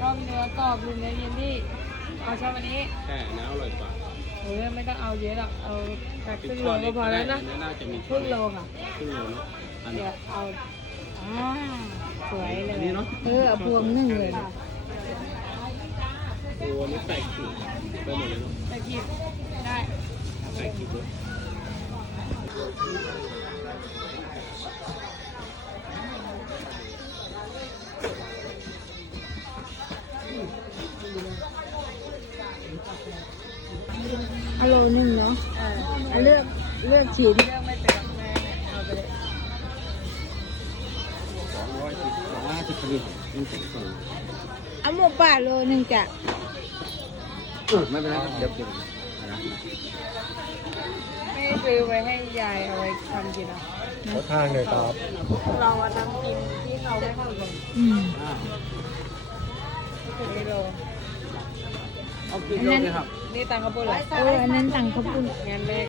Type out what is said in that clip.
ชอบเนื้อกรอบหรือเนื้อเย็นที่เอาชอบอันนี้ แต่น้าอร่อยกว่า ไม่ต้องเอาเยอะหรอกเอาแค่ครึ่งโลก็พอแล้วนะ น่าจะมี ครึ่งโลค่ะ ครึ่งโลเนาะอัน เดี๋ นี้ ยวเอาสวยเลย อันนี้เนาะ เอาพวงนึ่งเลย โอ้ไม่ใส่ขิงไปหมดเลยเนาะ ใส่ขีดได้ ใส่ขิงด้วย เอาโลนึงเนาะเอาเลือกชิ้น เลือกไม่เป็นแม่เอาไปเลย 250พอดีต้องใส่ก่อน เอาหมูป่าโลนึงจ้ะ ไม่เป็นไรครับเดี๋ยวเก็บนะ ไม่ซื้อไว้ให้ยายเอาไว้ทำกินอ่ะ ขอทางเลยครับ ลองมาทำกินที่เขาไม่ทำกัน กิโล เอากินโลเลยครับ นี่ตังค์เขาพูดเหรอ อันนั้นตังข้าวปุ้น งั้นแม่